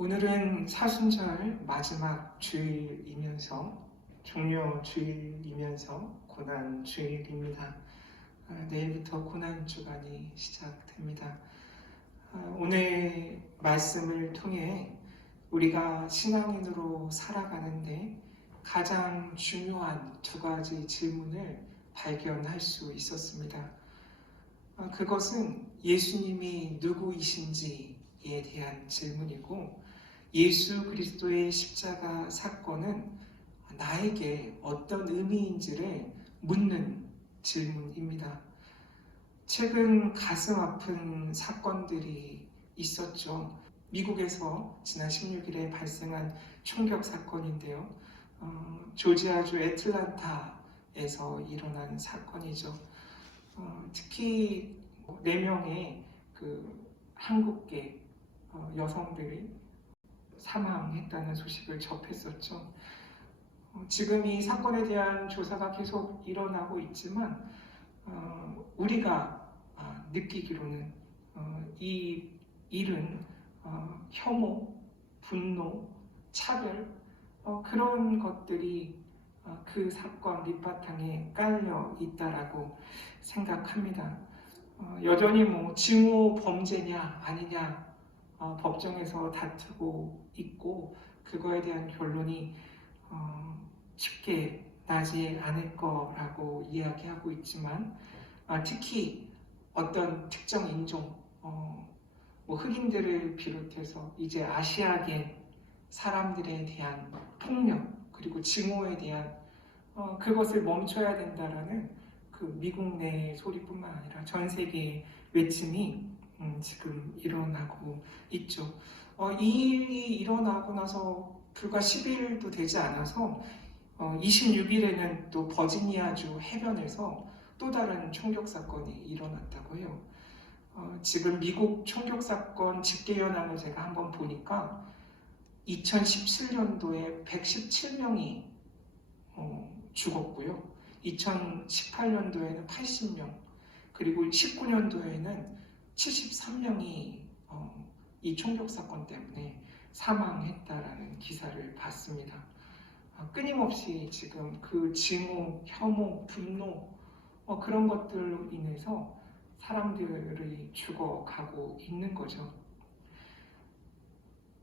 오늘은 사순절 마지막 주일이면서 종료 주일이면서 고난 주일입니다. 내일부터 고난 주간이 시작됩니다. 오늘 말씀을 통해 우리가 신앙인으로 살아가는데 가장 중요한 두 가지 질문을 발견할 수 있었습니다. 그것은 예수님이 누구이신지에 대한 질문이고, 예수 그리스도의 십자가 사건은 나에게 어떤 의미인지를 묻는 질문입니다. 최근 가슴 아픈 사건들이 있었죠. 미국에서 지난 16일에 발생한 총격 사건인데요. 조지아주 애틀란타에서 일어난 사건이죠. 특히 4명의 한국계 여성들이 사망했다는 소식을 접했었죠. 지금 이 사건에 대한 조사가 계속 일어나고 있지만 우리가 느끼기로는 이 일은 혐오, 분노, 차별 그런 것들이 그 사건 밑바탕에 깔려 있다라고 생각합니다. 여전히 증오 범죄냐 아니냐 법정에서 다투고 있고, 그거에 대한 결론이 쉽게 나지 않을 거라고 이야기하고 있지만, 특히 어떤 특정 인종, 흑인들을 비롯해서 이제 아시아계 사람들에 대한 폭력 그리고 증오에 대한 그것을 멈춰야 된다라는 그 미국 내 소리뿐만 아니라 전 세계의 외침이 지금 일어나고 있죠. 이 일이 일어나고 나서 불과 10일도 되지 않아서 26일에는 또 버지니아주 해변에서 또 다른 총격 사건이 일어났다고 해요. 지금 미국 총격 사건 집계 현황을 제가 한번 보니까 2017년도에 117명이 죽었고요. 2018년도에는 80명, 그리고 19년도에는 73명이 이 총격 사건 때문에 사망했다라는 기사를 봤습니다. 끊임없이 지금 그 증오, 혐오, 분노 그런 것들로 인해서 사람들이 죽어가고 있는 거죠.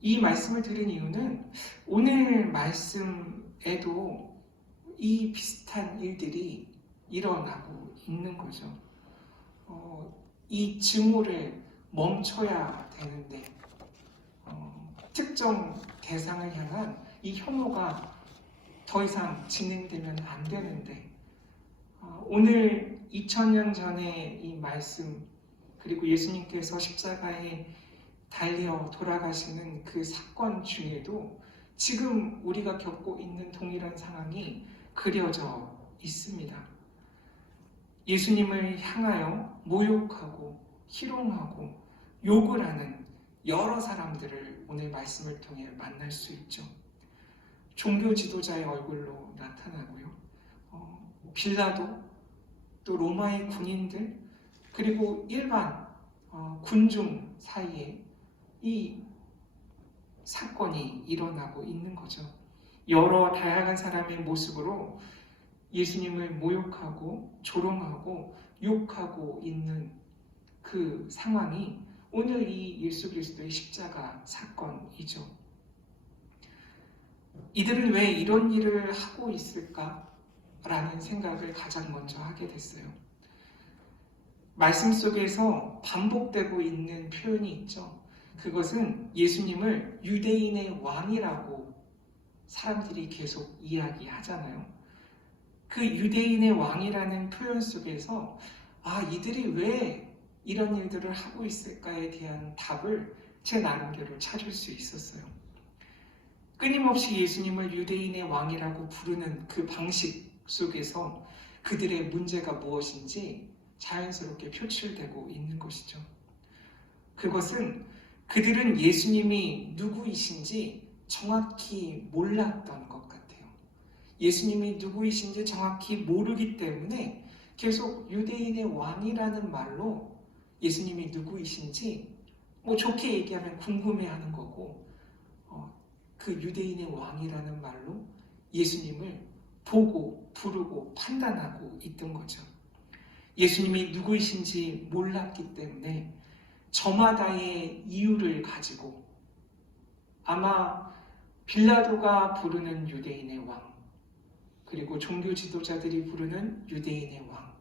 이 말씀을 드린 이유는 오늘 말씀에도 이 비슷한 일들이 일어나고 있는 거죠. 이 증오를 멈춰야 되는데 특정 대상을 향한 이 혐오가 더 이상 진행되면 안 되는데, 오늘 2000년 전에 이 말씀, 그리고 예수님께서 십자가에 달려 돌아가시는 그 사건 중에도 지금 우리가 겪고 있는 동일한 상황이 그려져 있습니다. 예수님을 향하여 모욕하고 희롱하고 욕을 하는 여러 사람들을 오늘 말씀을 통해 만날 수 있죠. 종교 지도자의 얼굴로 나타나고요. 빌라도, 또 로마의 군인들, 그리고 일반 군중 사이에 이 사건이 일어나고 있는 거죠. 여러 다양한 사람의 모습으로 예수님을 모욕하고 조롱하고 욕하고 있는 그 상황이 오늘 이 예수 그리스도의 십자가 사건이죠. 이들은 왜 이런 일을 하고 있을까라는 생각을 가장 먼저 하게 됐어요. 말씀 속에서 반복되고 있는 표현이 있죠. 그것은 예수님을 유대인의 왕이라고 사람들이 계속 이야기하잖아요. 그 유대인의 왕이라는 표현 속에서 이들이 왜 이런 일들을 하고 있을까에 대한 답을 제 나름대로 찾을 수 있었어요. 끊임없이 예수님을 유대인의 왕이라고 부르는 그 방식 속에서 그들의 문제가 무엇인지 자연스럽게 표출되고 있는 것이죠. 그것은 그들은 예수님이 누구이신지 정확히 몰랐던 것 같아요. 예수님이 누구이신지 정확히 모르기 때문에 계속 유대인의 왕이라는 말로 예수님이 누구이신지 좋게 얘기하면 궁금해하는 거고, 그 유대인의 왕이라는 말로 예수님을 보고 부르고 판단하고 있던 거죠. 예수님이 누구이신지 몰랐기 때문에 저마다의 이유를 가지고 아마 빌라도가 부르는 유대인의 왕, 그리고 종교 지도자들이 부르는 유대인의 왕,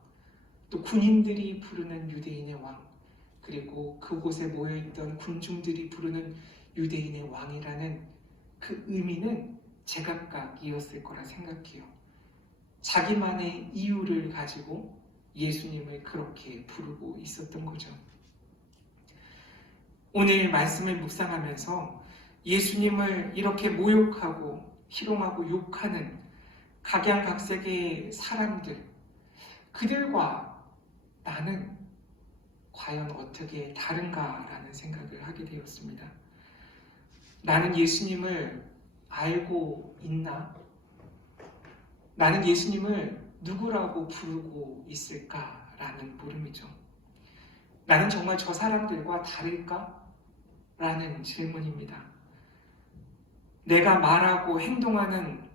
또 군인들이 부르는 유대인의 왕, 그리고 그곳에 모여있던 군중들이 부르는 유대인의 왕이라는 그 의미는 제각각이었을 거라 생각해요. 자기만의 이유를 가지고 예수님을 그렇게 부르고 있었던 거죠. 오늘 말씀을 묵상하면서 예수님을 이렇게 모욕하고 희롱하고 욕하는 각양각색의 사람들, 그들과 나는 과연 어떻게 다른가라는 생각을 하게 되었습니다. 나는 예수님을 알고 있나? 나는 예수님을 누구라고 부르고 있을까라는 물음이죠. 나는 정말 저 사람들과 다를까? 라는 질문입니다. 내가 말하고 행동하는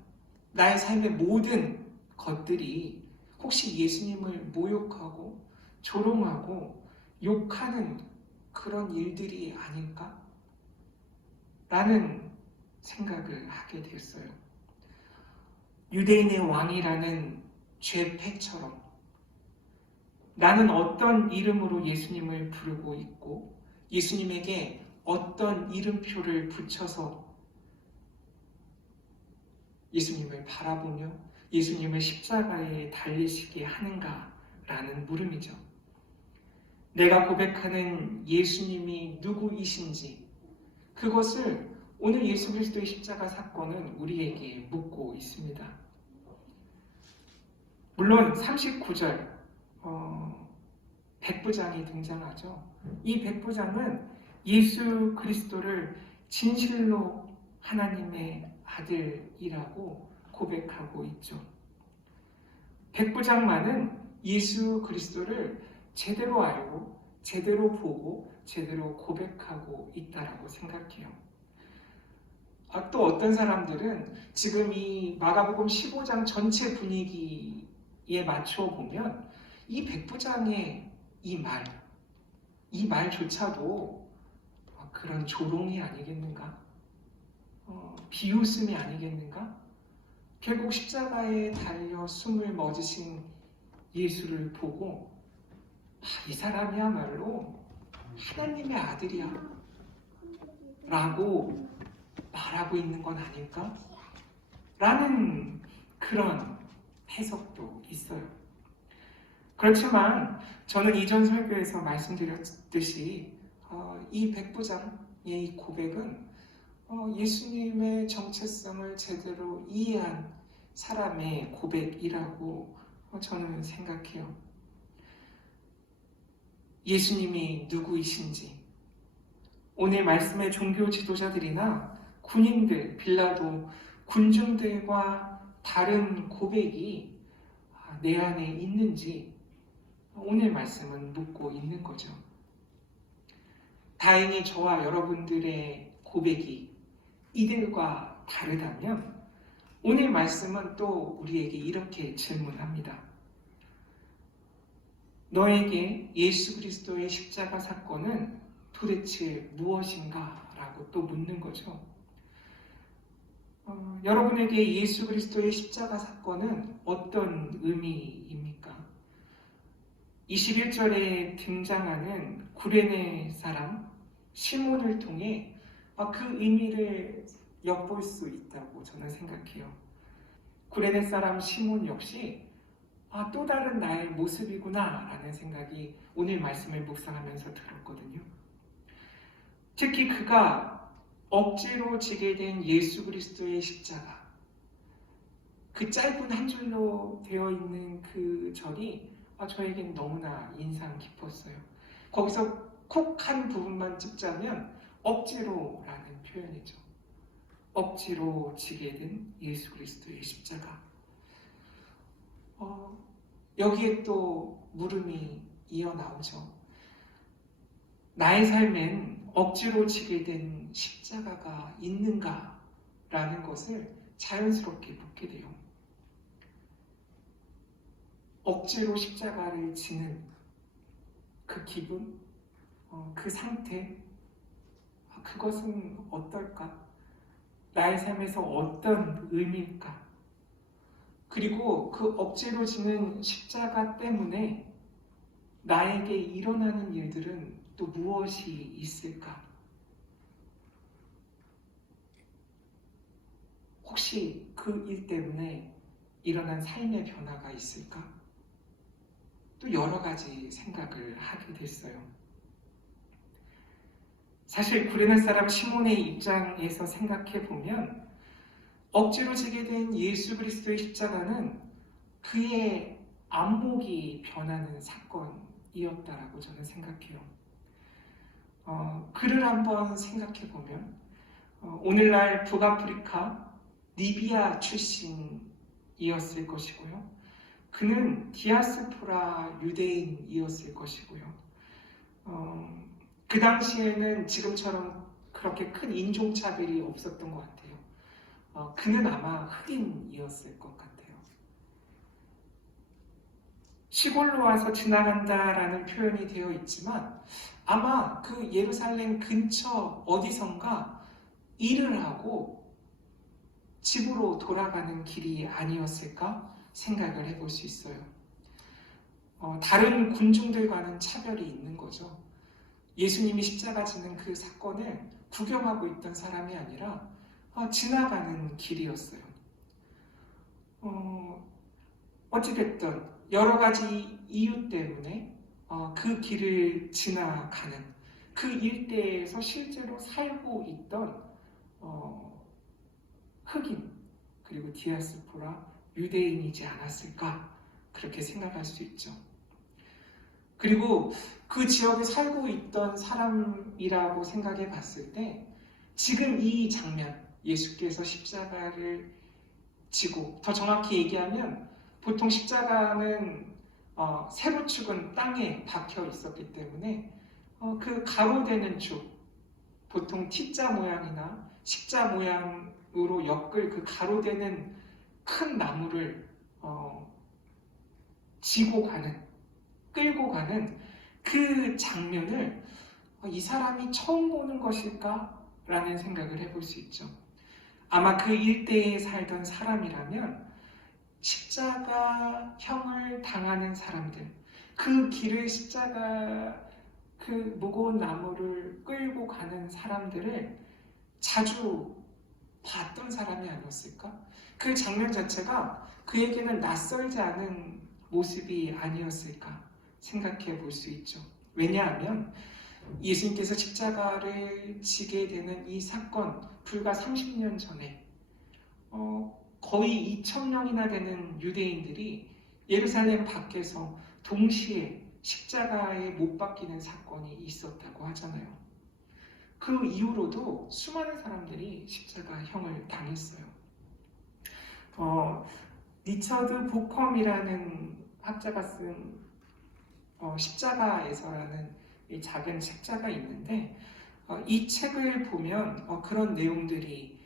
나의 삶의 모든 것들이 혹시 예수님을 모욕하고 조롱하고 욕하는 그런 일들이 아닐까? 라는 생각을 하게 됐어요. 유대인의 왕이라는 죄패처럼 나는 어떤 이름으로 예수님을 부르고 있고 예수님에게 어떤 이름표를 붙여서 예수님을 바라보며 예수님을 십자가에 달리시게 하는가라는 물음이죠. 내가 고백하는 예수님이 누구이신지 그것을 오늘 예수 그리스도의 십자가 사건은 우리에게 묻고 있습니다. 물론 39절 백부장이 등장하죠. 이 백부장은 예수 그리스도를 진실로 하나님의 아들이라고 고백하고 있죠. 백부장만은 예수 그리스도를 제대로 알고 제대로 보고 제대로 고백하고 있다라고 생각해요. 또 어떤 사람들은 지금 이 마가복음 15장 전체 분위기에 맞춰 보면 이 백부장의 이 말조차도 그런 조롱이 아니겠는가? 비웃음이 아니겠는가? 결국 십자가에 달려 숨을 멎으신 예수를 보고 이 사람이야말로 하나님의 아들이야 라고 말하고 있는 건 아닐까? 라는 그런 해석도 있어요. 그렇지만 저는 이전 설교에서 말씀드렸듯이 이 백부장의 이 고백은 예수님의 정체성을 제대로 이해한 사람의 고백이라고 저는 생각해요. 예수님이 누구이신지 오늘 말씀의 종교 지도자들이나 군인들, 빌라도, 군중들과 다른 고백이 내 안에 있는지 오늘 말씀은 묻고 있는 거죠. 다행히 저와 여러분들의 고백이 이들과 다르다면 오늘 말씀은 또 우리에게 이렇게 질문합니다. 너에게 예수 그리스도의 십자가 사건은 도대체 무엇인가? 라고 또 묻는 거죠. 여러분에게 예수 그리스도의 십자가 사건은 어떤 의미입니까? 21절에 등장하는 구레네 사람 시몬을 통해 그 의미를 엿볼 수 있다고 저는 생각해요. 구레네 사람 시몬 역시 또 다른 나의 모습이구나 라는 생각이 오늘 말씀을 묵상하면서 들었거든요. 특히 그가 억지로 지게 된 예수 그리스도의 십자가, 그 짧은 한 줄로 되어 있는 그 절이 저에겐 너무나 인상 깊었어요. 거기서 콕 한 부분만 찍자면 억지로라는 표현이죠. 억지로 지게 된 예수 그리스도의 십자가. 여기에 또 물음이 이어나오죠. 나의 삶엔 억지로 지게 된 십자가가 있는가? 라는 것을 자연스럽게 묻게 돼요. 억지로 십자가를 지는 그 기분, 그 상태, 그것은 어떨까? 나의 삶에서 어떤 의미일까? 그리고 그 억지로 지는 십자가 때문에 나에게 일어나는 일들은 또 무엇이 있을까? 혹시 그 일 때문에 일어난 삶의 변화가 있을까? 또 여러 가지 생각을 하게 됐어요. 사실 구레네 사람 시몬의 입장에서 생각해 보면 억지로 지게 된 예수 그리스도의 십자가는 그의 안목이 변하는 사건이었다라고 저는 생각해요. 그를 한번 생각해 보면 오늘날 북아프리카 리비아 출신이었을 것이고요. 그는 디아스포라 유대인이었을 것이고요. 그 당시에는 지금처럼 그렇게 큰 인종차별이 없었던 것 같아요. 그는 아마 흑인이었을 것 같아요. 시골로 와서 지나간다라는 표현이 되어 있지만 아마 그 예루살렘 근처 어디선가 일을 하고 집으로 돌아가는 길이 아니었을까 생각을 해볼 수 있어요. 다른 군중들과는 차별이 있는 거죠. 예수님이 십자가 지는 그 사건을 구경하고 있던 사람이 아니라 지나가는 길이었어요. 어찌됐든 여러 가지 이유 때문에 그 길을 지나가는 그 일대에서 실제로 살고 있던 흑인 그리고 디아스포라 유대인이지 않았을까 그렇게 생각할 수 있죠. 그리고 그 지역에 살고 있던 사람이라고 생각해 봤을 때 지금 이 장면, 예수께서 십자가를 지고, 더 정확히 얘기하면 보통 십자가는 세로축은 땅에 박혀 있었기 때문에 그 가로되는 축, 보통 T자 모양이나 십자 모양으로 엮을 그 가로되는 큰 나무를 지고 가는, 끌고 가는 그 장면을 이 사람이 처음 보는 것일까? 라는 생각을 해볼 수 있죠. 아마 그 일대에 살던 사람이라면 십자가형을 당하는 사람들, 그 길을 십자가 그 무거운 나무를 끌고 가는 사람들을 자주 봤던 사람이 아니었을까? 그 장면 자체가 그에게는 낯설지 않은 모습이 아니었을까 생각해 볼 수 있죠. 왜냐하면 예수님께서 십자가를 지게 되는 이 사건, 불과 30년 전에 거의 2,000명이나 되는 유대인들이 예루살렘 밖에서 동시에 십자가에 못 박히는 사건이 있었다고 하잖아요. 그 이후로도 수많은 사람들이 십자가형을 당했어요. 리처드 보컴이라는 학자가 쓴 십자가에서라는 이 작은 책자가 있는데 이 책을 보면 그런 내용들이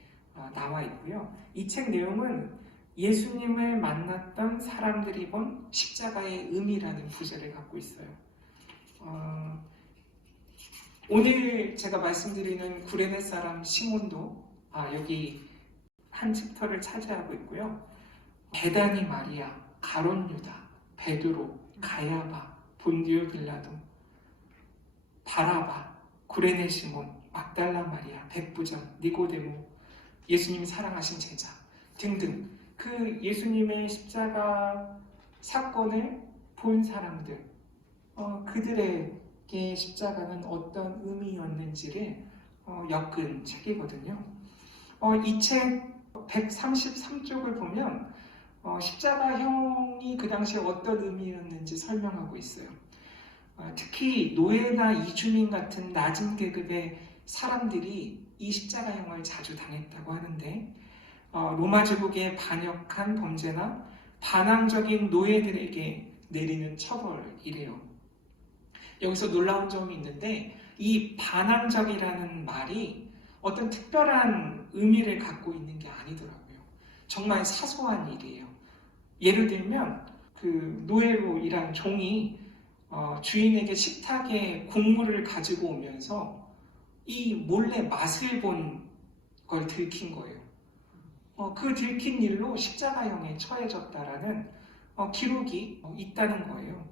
나와 있고요. 이 책 내용은 예수님을 만났던 사람들이 본 십자가의 의미라는 부제를 갖고 있어요. 오늘 제가 말씀드리는 구레네 사람 시몬도 여기 한 챕터를 차지하고 있고요. 베다니 마리아, 가론 유다, 베드로, 가야바, 본디오 빌라도, 바라바, 구레네 시몬, 막달라 마리아, 백부전, 니고데모, 예수님이 사랑하신 제자 등등 그 예수님의 십자가 사건을 본 사람들, 그들에게 십자가는 어떤 의미였는지를 엮은 책이거든요. 이 책 133쪽을 보면 십자가형이 그 당시에 어떤 의미였는지 설명하고 있어요. 특히 노예나 이주민 같은 낮은 계급의 사람들이 이 십자가형을 자주 당했다고 하는데 로마 제국에 반역한 범죄나 반항적인 노예들에게 내리는 처벌이래요. 여기서 놀라운 점이 있는데 이 반항적이라는 말이 어떤 특별한 의미를 갖고 있는 게 아니더라고요. 정말 사소한 일이에요. 예를 들면 그 노예로 일한 종이 주인에게 식탁에 국물을 가지고 오면서 이 몰래 맛을 본 걸 들킨 거예요. 그 들킨 일로 십자가형에 처해졌다라는 기록이 있다는 거예요.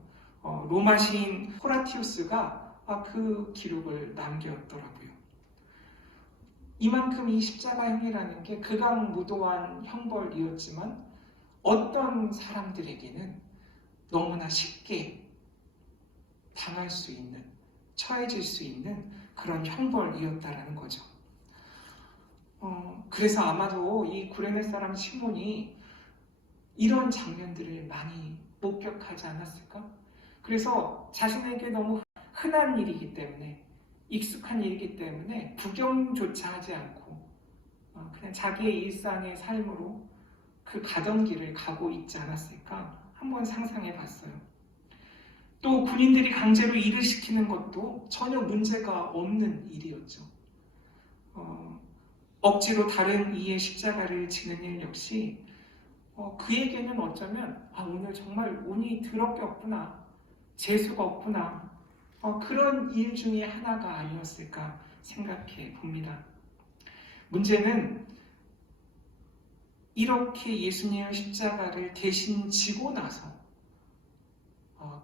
로마 시인 호라티우스가 그 기록을 남겼더라고요. 이만큼 이 십자가형이라는 게 극악무도한 형벌이었지만 어떤 사람들에게는 너무나 쉽게 당할 수 있는, 처해질 수 있는 그런 형벌이었다라는 거죠. 그래서 아마도 이 구레네 사람 시몬이 이런 장면들을 많이 목격하지 않았을까? 그래서 자신에게 너무 흔한 일이기 때문에, 익숙한 일이기 때문에 구경조차 하지 않고 그냥 자기의 일상의 삶으로 그 가던 길을 가고 있지 않았을까? 한번 상상해 봤어요. 또 군인들이 강제로 일을 시키는 것도 전혀 문제가 없는 일이었죠. 억지로 다른 이의 십자가를 지는 일 역시 그에게는 어쩌면 오늘 정말 운이 더럽게 없구나, 재수가 없구나, 그런 일 중에 하나가 아니었을까 생각해 봅니다. 문제는 이렇게 예수님의 십자가를 대신 지고 나서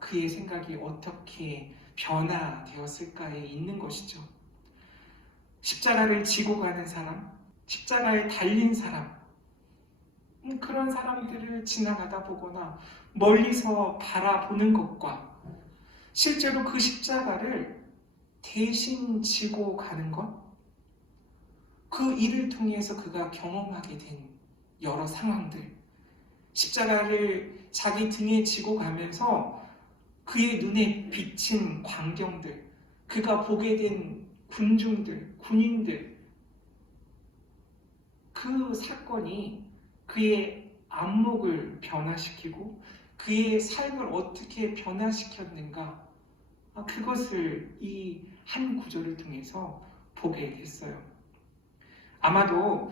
그의 생각이 어떻게 변화되었을까에 있는 것이죠. 십자가를 지고 가는 사람, 십자가에 달린 사람, 그런 사람들을 지나가다 보거나 멀리서 바라보는 것과 실제로 그 십자가를 대신 지고 가는 것, 그 일을 통해서 그가 경험하게 된 여러 상황들, 십자가를 자기 등에 지고 가면서 그의 눈에 비친 광경들, 그가 보게 된 군중들, 군인들, 그 사건이 그의 안목을 변화시키고 그의 삶을 어떻게 변화시켰는가, 그것을 이 한 구절을 통해서 보게 됐어요. 아마도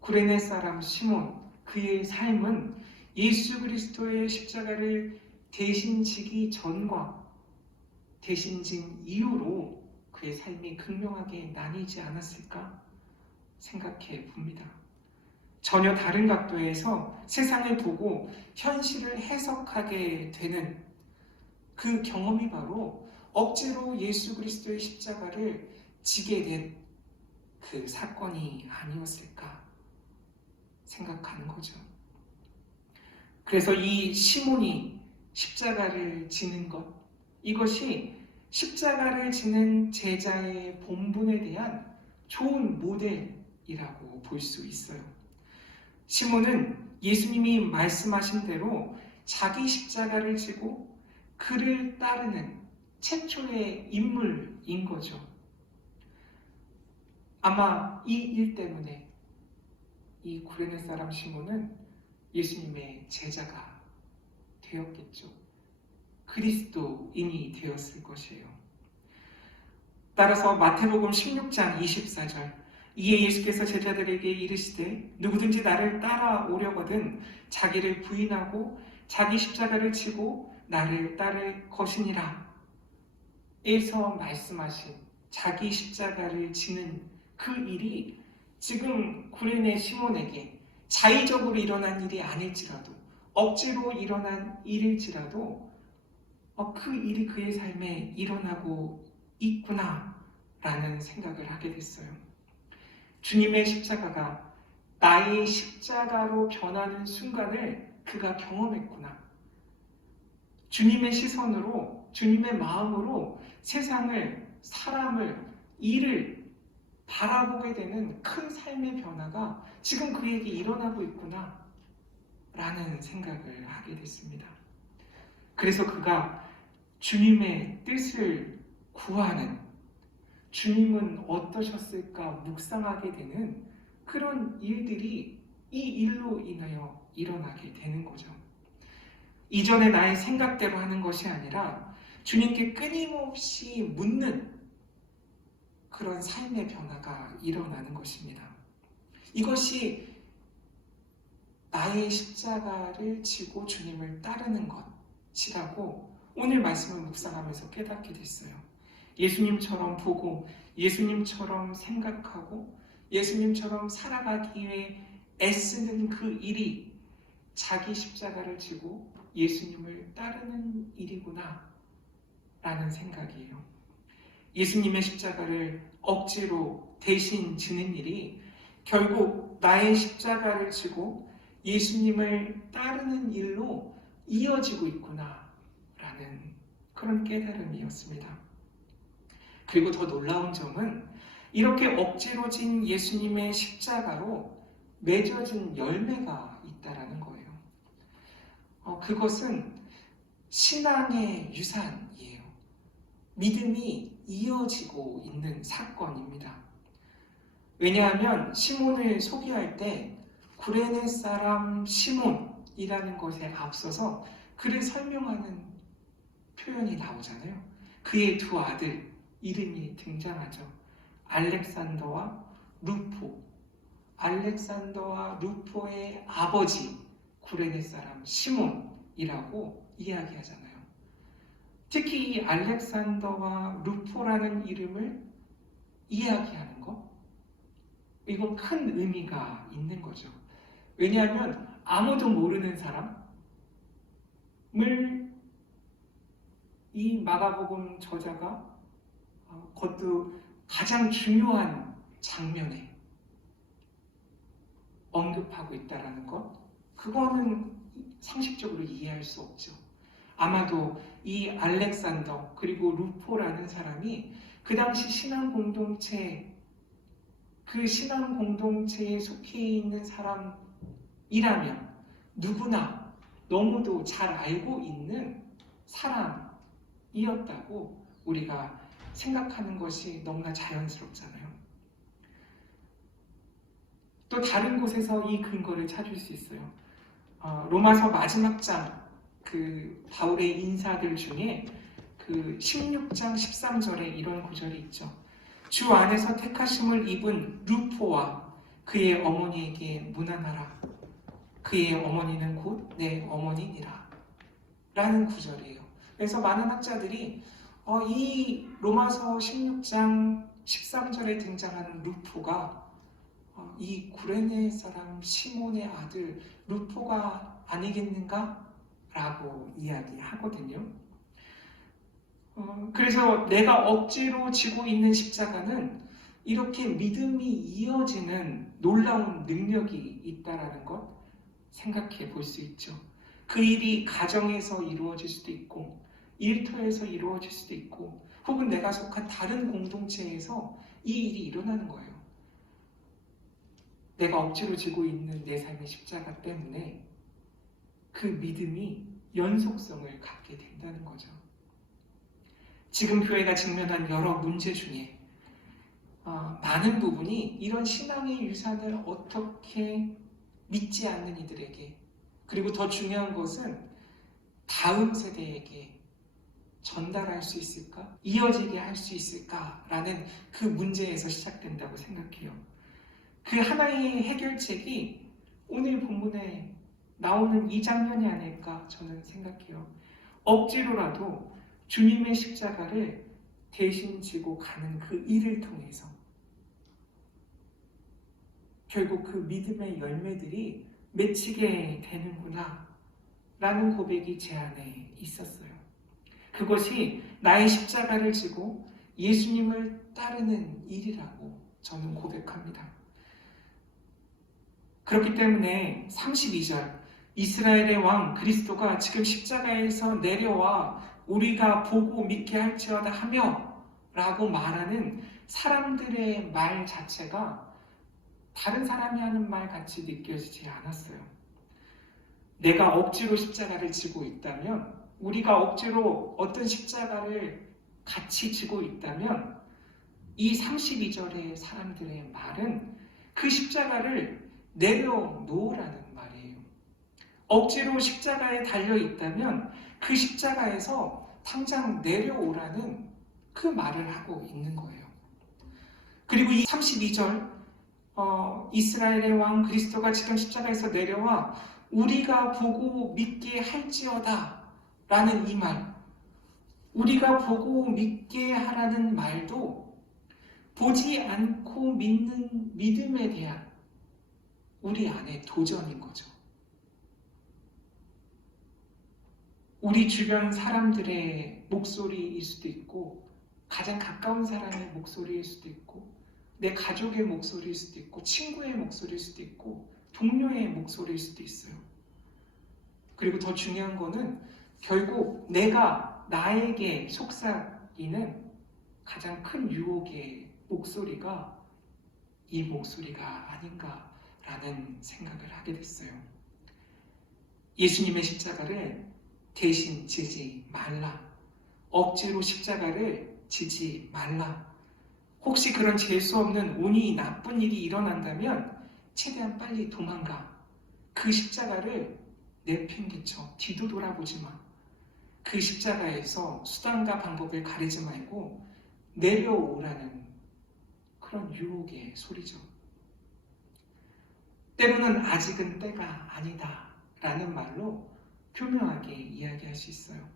구레네 사람 시몬, 그의 삶은 예수 그리스도의 십자가를 대신 지기 전과 대신 진 이후로 그의 삶이 극명하게 나뉘지 않았을까 생각해 봅니다. 전혀 다른 각도에서 세상을 보고 현실을 해석하게 되는 그 경험이 바로 억지로 예수 그리스도의 십자가를 지게 된 그 사건이 아니었을까 생각하는 거죠. 그래서 이 시몬이 십자가를 지는 것, 이것이 십자가를 지는 제자의 본분에 대한 좋은 모델이라고 볼 수 있어요. 시몬은 예수님이 말씀하신 대로 자기 십자가를 지고 그를 따르는 최초의 인물인 거죠. 아마 이 일 때문에 이 구레네 사람 시몬은 예수님의 제자가 되었겠죠. 그리스도인이 되었을 것이에요. 따라서 마태복음 16장 24절, 이에 예수께서 제자들에게 이르시되 누구든지 나를 따라오려거든 자기를 부인하고 자기 십자가를 지고 나를 따를 것이니라 에서 말씀하신 자기 십자가를 지는 그 일이 지금 구레네 시몬에게 자의적으로 일어난 일이 아닐지라도, 억지로 일어난 일일지라도 그 일이 그의 삶에 일어나고 있구나 라는 생각을 하게 됐어요. 주님의 십자가가 나의 십자가로 변하는 순간을 그가 경험했구나. 주님의 시선으로, 주님의 마음으로 세상을, 사람을, 일을 바라보게 되는 큰 삶의 변화가 지금 그에게 일어나고 있구나 라는 생각을 하게 됐습니다. 그래서 그가 주님의 뜻을 구하는, 주님은 어떠셨을까 묵상하게 되는 그런 일들이 이 일로 인하여 일어나게 되는 거죠. 이전에 나의 생각대로 하는 것이 아니라 주님께 끊임없이 묻는 그런 삶의 변화가 일어나는 것입니다. 이것이 나의 십자가를 지고 주님을 따르는 것이라고 오늘 말씀을 묵상하면서 깨닫게 됐어요. 예수님처럼 보고 예수님처럼 생각하고 예수님처럼 살아가기 위해 애쓰는 그 일이 자기 십자가를 지고 예수님을 따르는 일이구나 라는 생각이에요. 예수님의 십자가를 억지로 대신 지는 일이 결국 나의 십자가를 지고 예수님을 따르는 일로 이어지고 있구나 라는 그런 깨달음이었습니다. 그리고 더 놀라운 점은 이렇게 억지로 진 예수님의 십자가로 맺어진 열매가 있다라는 거예요. 그것은 신앙의 유산이에요. 믿음이 이어지고 있는 사건입니다. 왜냐하면 시몬을 소개할 때 구레네 사람 시몬이라는 것에 앞서서 그를 설명하는 표현이 나오잖아요. 그의 두 아들 이름이 등장하죠. 알렉산더와 루포. 알렉산더와 루포의 아버지 구레네 사람 시몬이라고 이야기하잖아요. 특히 이 알렉산더와 루포라는 이름을 이야기하는 것, 이건 큰 의미가 있는 거죠. 왜냐하면 아무도 모르는 사람을 이 마가복음 저자가 그것도 가장 중요한 장면에 언급하고 있다는 것, 그거는 상식적으로 이해할 수 없죠. 아마도 이 알렉산더 그리고 루포라는 사람이 그 당시 신앙 공동체, 그 신앙 공동체에 속해 있는 사람이라면 누구나 너무도 잘 알고 있는 사람이었다고 우리가 생각하는 것이 너무나 자연스럽잖아요. 또 다른 곳에서 이 근거를 찾을 수 있어요. 로마서 마지막 장, 그 바울의 인사들 중에 그 16장 13절에 이런 구절이 있죠. 주 안에서 택하심을 입은 루포와 그의 어머니에게 문안하라. 그의 어머니는 곧 내 어머니니라. 라는 구절이에요. 그래서 많은 학자들이 이 로마서 16장 13절에 등장하는 루포가 이 구레네 사람 시몬의 아들 루포가 아니겠는가? 라고 이야기하거든요. 그래서 내가 억지로 지고 있는 십자가는 이렇게 믿음이 이어지는 놀라운 능력이 있다라는 것 생각해 볼 수 있죠. 그 일이 가정에서 이루어질 수도 있고 일터에서 이루어질 수도 있고 혹은 내가 속한 다른 공동체에서 이 일이 일어나는 거예요. 내가 억지로 지고 있는 내 삶의 십자가 때문에 그 믿음이 연속성을 갖게 된다는 거죠. 지금 교회가 직면한 여러 문제 중에 많은 부분이 이런 신앙의 유산을 어떻게 믿지 않는 이들에게, 그리고 더 중요한 것은 다음 세대에게 전달할 수 있을까? 이어지게 할 수 있을까라는 그 문제에서 시작된다고 생각해요. 그 하나의 해결책이 오늘 본문에 나오는 이 장면이 아닐까 저는 생각해요. 억지로라도 주님의 십자가를 대신 지고 가는 그 일을 통해서 결국 그 믿음의 열매들이 맺히게 되는구나 라는 고백이 제 안에 있었어요. 그것이 나의 십자가를 지고 예수님을 따르는 일이라고 저는 고백합니다. 그렇기 때문에 32절 이스라엘의 왕 그리스도가 지금 십자가에서 내려와 우리가 보고 믿게 할지어다 하며 라고 말하는 사람들의 말 자체가 다른 사람이 하는 말 같이 느껴지지 않았어요. 내가 억지로 십자가를 지고 있다면, 우리가 억지로 어떤 십자가를 같이 지고 있다면 이 32절의 사람들의 말은 그 십자가를 내려놓으라는 말이에요. 억지로 십자가에 달려있다면 그 십자가에서 당장 내려오라는 그 말을 하고 있는 거예요. 그리고 이 32절 이스라엘의 왕 그리스도가 지금 십자가에서 내려와 우리가 보고 믿게 할지어다 라는 이 말, 우리가 보고 믿게 하라는 말도 보지 않고 믿는 믿음에 대한 우리 안의 도전인 거죠. 우리 주변 사람들의 목소리일 수도 있고, 가장 가까운 사람의 목소리일 수도 있고, 내 가족의 목소리일 수도 있고, 친구의 목소리일 수도 있고, 동료의 목소리일 수도 있어요. 그리고 더 중요한 거는 결국 내가 나에게 속삭이는 가장 큰 유혹의 목소리가 이 목소리가 아닌가라는 생각을 하게 됐어요. 예수님의 십자가를 대신 지지 말라. 억지로 십자가를 지지 말라. 혹시 그런 재수 없는 운이 나쁜 일이 일어난다면 최대한 빨리 도망가. 그 십자가를 내팽개쳐 뒤도 돌아보지 마. 그 십자가에서 수단과 방법을 가리지 말고 내려오라는 그런 유혹의 소리죠. 때로는 아직은 때가 아니다 라는 말로 교묘하게 이야기할 수 있어요.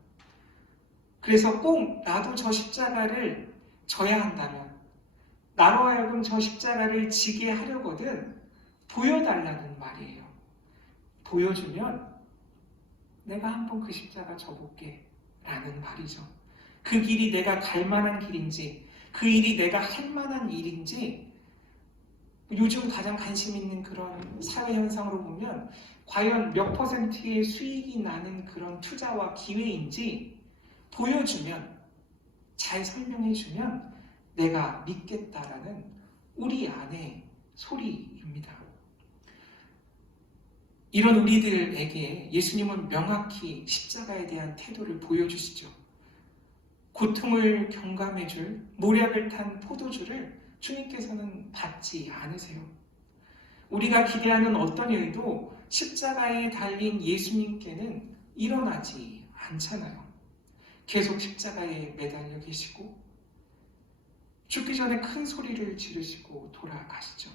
그래서 꼭 나도 저 십자가를 져야 한다면, 나로 하여금 저 십자가를 지게 하려거든 보여달라는 말이에요. 보여주면 내가 한번 그 십자가 져볼게 라는 말이죠. 그 길이 내가 갈 만한 길인지, 그 일이 내가 할 만한 일인지, 요즘 가장 관심 있는 그런 사회 현상으로 보면 과연 몇 %의 수익이 나는 그런 투자와 기회인지 보여주면, 잘 설명해주면 내가 믿겠다라는 우리 안의 소리입니다. 이런 우리들에게 예수님은 명확히 십자가에 대한 태도를 보여주시죠. 고통을 경감해줄 모략을 탄 포도주를 주님께서는 받지 않으세요. 우리가 기대하는 어떤 일도 십자가에 달린 예수님께는 일어나지 않잖아요. 계속 십자가에 매달려 계시고 죽기 전에 큰 소리를 지르시고 돌아가시죠.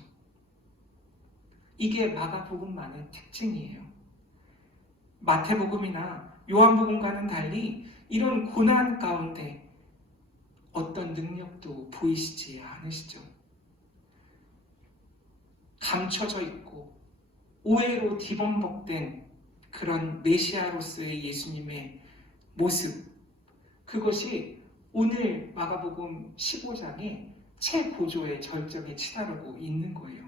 이게 마가복음만의 특징이에요. 마태복음이나 요한복음과는 달리 이런 고난 가운데 어떤 능력도 보이시지 않으시죠. 감춰져 있고 오해로 뒤범벅된 그런 메시아로서의 예수님의 모습, 그것이 오늘 마가복음 15장의 최고조의 절정에 치달하고 있는 거예요.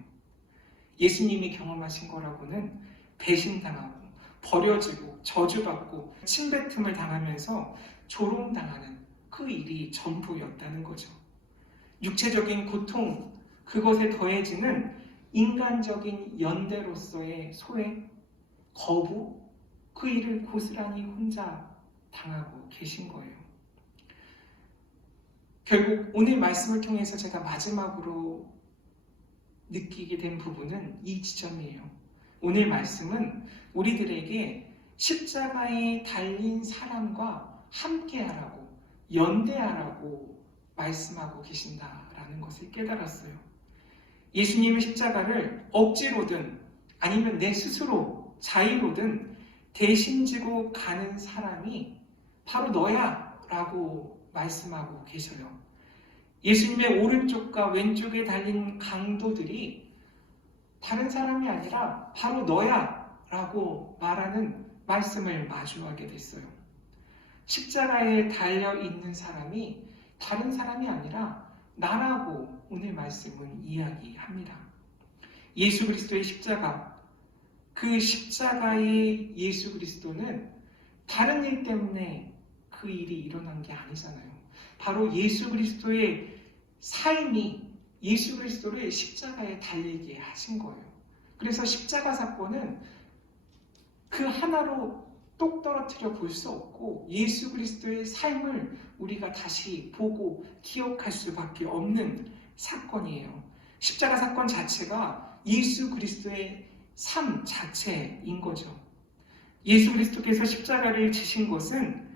예수님이 경험하신 거라고는 배신당하고 버려지고 저주받고 침뱉음을 당하면서 조롱당하는 그 일이 전부였다는 거죠. 육체적인 고통, 그것에 더해지는 인간적인 연대로서의 소외, 거부, 그 일을 고스란히 혼자 당하고 계신 거예요. 결국 오늘 말씀을 통해서 제가 마지막으로 느끼게 된 부분은 이 지점이에요. 오늘 말씀은 우리들에게 십자가에 달린 사람과 함께하라고, 연대하라고 말씀하고 계신다라는 것을 깨달았어요. 예수님의 십자가를 억지로든 아니면 내 스스로 자의로든 대신 지고 가는 사람이 바로 너야 라고 말씀하고 계셔요. 예수님의 오른쪽과 왼쪽에 달린 강도들이 다른 사람이 아니라 바로 너야 라고 말하는 말씀을 마주하게 됐어요. 십자가에 달려있는 사람이 다른 사람이 아니라 나라고 오늘 말씀은 이야기합니다. 예수 그리스도의 십자가, 그 십자가의 예수 그리스도는 다른 일 때문에 그 일이 일어난 게 아니잖아요. 바로 예수 그리스도의 삶이 예수 그리스도를 십자가에 달리게 하신 거예요. 그래서 십자가 사건은 그 하나로 똑 떨어뜨려 볼 수 없고 예수 그리스도의 삶을 우리가 다시 보고 기억할 수밖에 없는 사건이에요. 십자가 사건 자체가 예수 그리스도의 삶 자체인 거죠. 예수 그리스도께서 십자가를 지신 것은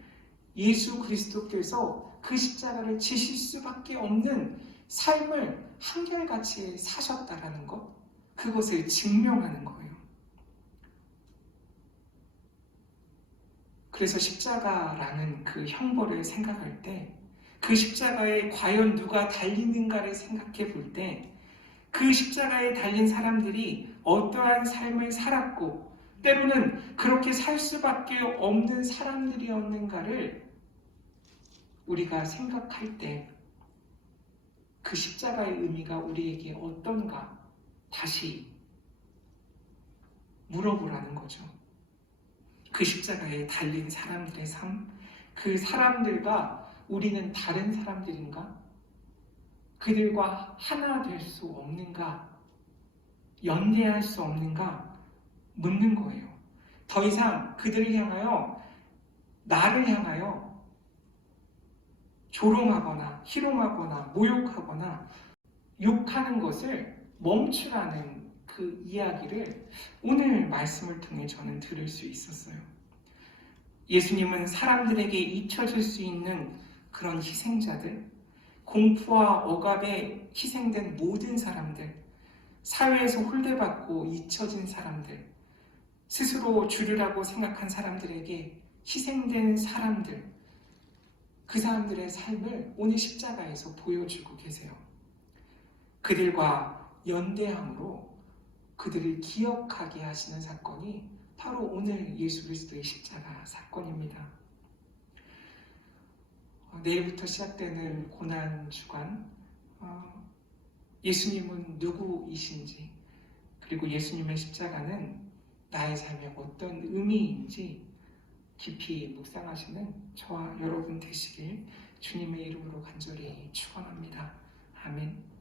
예수 그리스도께서 그 십자가를 지실 수밖에 없는 삶을 한결같이 사셨다라는 것, 그것을 증명하는 거예요. 그래서 십자가라는 그 형벌을 생각할 때, 그 십자가에 과연 누가 달리는가를 생각해 볼 때, 그 십자가에 달린 사람들이 어떠한 삶을 살았고, 때로는 그렇게 살 수밖에 없는 사람들이었는가를 우리가 생각할 때, 그 십자가의 의미가 우리에게 어떤가 다시 물어보라는 거죠. 그 십자가에 달린 사람들의 삶, 그 사람들과 우리는 다른 사람들인가? 그들과 하나 될 수 없는가? 연대할 수 없는가? 묻는 거예요. 더 이상 그들을 향하여, 나를 향하여 조롱하거나 희롱하거나 모욕하거나 욕하는 것을 멈추라는 그 이야기를 오늘 말씀을 통해 저는 들을 수 있었어요. 예수님은 사람들에게 잊혀질 수 있는 그런 희생자들, 공포와 억압에 희생된 모든 사람들, 사회에서 홀대받고 잊혀진 사람들, 스스로 주류라고 생각한 사람들에게 희생된 사람들, 그 사람들의 삶을 오늘 십자가에서 보여주고 계세요. 그들과 연대함으로 그들을 기억하게 하시는 사건이 바로 오늘 예수 그리스도의 십자가 사건입니다. 내일부터 시작되는 고난주간, 예수님은 누구이신지, 그리고 예수님의 십자가는 나의 삶에 어떤 의미인지 깊이 묵상하시는 저와 여러분 되시길 주님의 이름으로 간절히 축원합니다. 아멘.